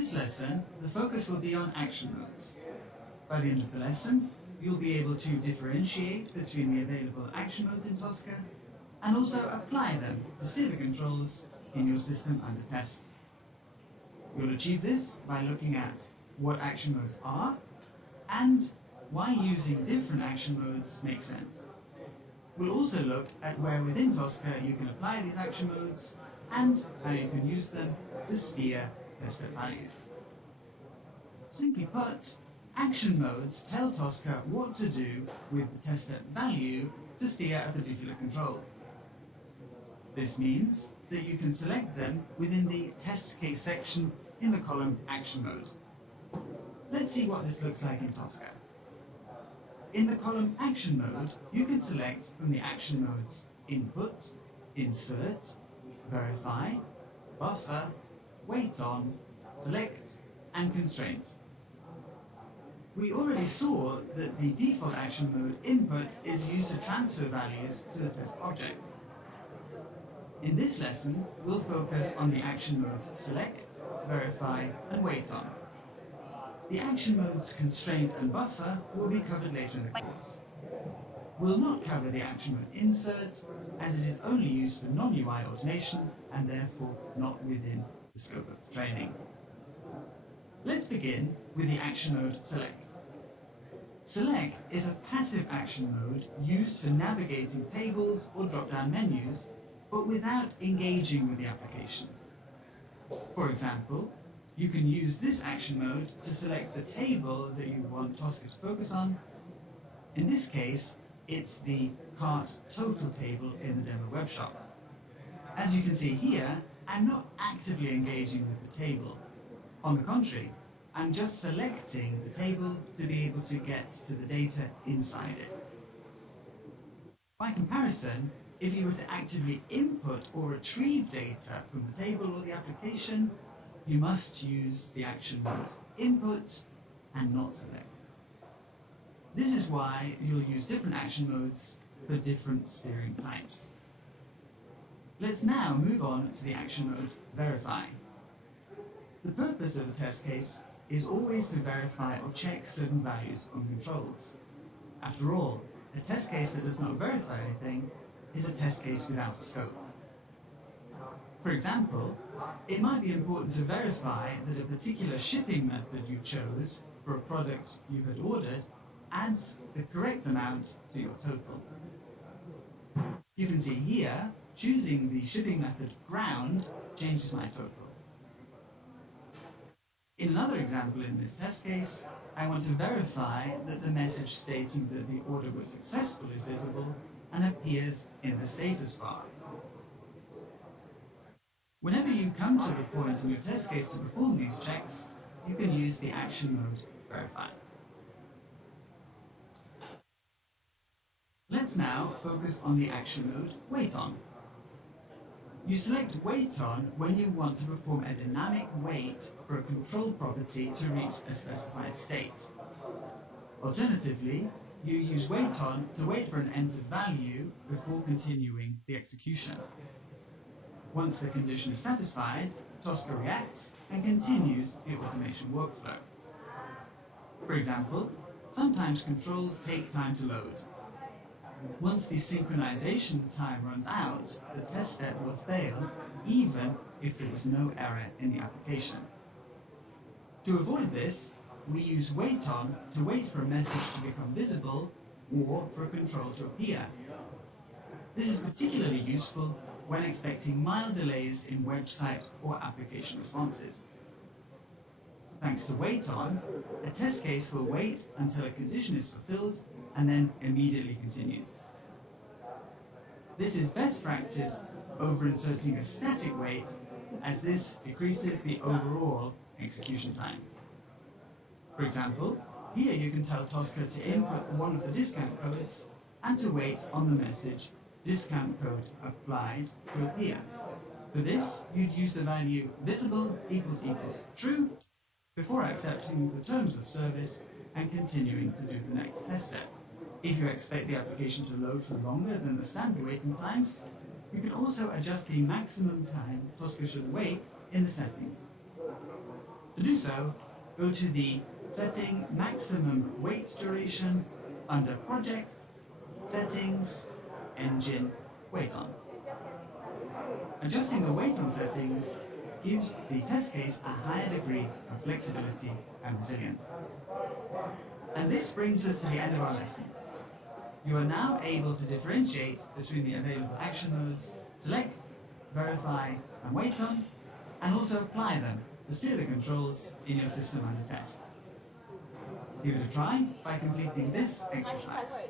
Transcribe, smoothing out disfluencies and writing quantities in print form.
this lesson, the focus will be on action modes. By the end of the lesson, you'll be able to differentiate between the available action modes in Tosca and also apply them to steer the controls in your system under test. You'll achieve this by looking at what action modes are and why using different action modes makes sense. We'll also look at where within Tosca you can apply these action modes and how you can use them to steer test step values. Simply put, action modes tell Tosca what to do with the test step value to steer a particular control. This means that you can select them within the test case section in the column Action Mode. Let's see what this looks like in Tosca. In the column Action Mode, you can select from the action modes Input, Insert, Verify, Buffer, Wait On, Select, and Constraint. We already saw that the default action mode Input is used to transfer values to the test object. In this lesson, we'll focus on the action modes Select, Verify, and Wait On. The action modes Constraint and Buffer will be covered later in the course. We'll not cover the action mode Insert, as it is only used for non-UI automation and therefore not within the scope of the training. Let's begin with the action mode Select. Select is a passive action mode used for navigating tables or drop-down menus, but without engaging with the application. For example, you can use this action mode to select the table that you want Tosca to focus on. In this case, it's the cart total table in the demo web shop. As you can see here, I'm not actively engaging with the table. On the contrary, I'm just selecting the table to be able to get to the data inside it. By comparison, if you were to actively input or retrieve data from the table or the application, you must use the action mode Input and not Select. This is why you'll use different action modes for different steering types. Let's now move on to the action mode Verify. The purpose of a test case is always to verify or check certain values on controls. After all, a test case that does not verify anything is a test case without a scope. For example, it might be important to verify that a particular shipping method you chose for a product you had ordered adds the correct amount to your total. You can see here, choosing the shipping method ground changes my total. In another example in this test case, I want to verify that the message stating that the order was successful is visible and appears in the status bar. Whenever you come to the point in your test case to perform these checks, you can use the action mode Verify. Let's now focus on the action mode Wait On. You select Wait On when you want to perform a dynamic wait for a control property to reach a specified state. Alternatively, you use Wait On to wait for an entered value before continuing the execution. Once the condition is satisfied, Tosca reacts and continues the automation workflow. For example, sometimes controls take time to load. Once the synchronization time runs out, the test step will fail, even if there was no error in the application. To avoid this, we use Wait On to wait for a message to become visible or for a control to appear. This is particularly useful when expecting mild delays in website or application responses. Thanks to Wait On, a test case will wait until a condition is fulfilled and then immediately continues. This is best practice over inserting a static wait, as this decreases the overall execution time. For example, here you can tell Tosca to input one of the discount codes and to wait on the message discount code applied to appear. For this, you'd use the value visible equals true before accepting the terms of service and continuing to do the next test step. If you expect the application to load for longer than the standard waiting times, you can also adjust the maximum time Tosca should wait in the settings. To do so, go to the Setting Maximum Wait Duration under Project, Settings, Engine, Wait On. Adjusting the wait on settings gives the test case a higher degree of flexibility and resilience. And this brings us to the end of our lesson. You are now able to differentiate between the available action modes, select, verify, and wait on, and also apply them to steer the controls in your system under test. Give it a try by completing this exercise.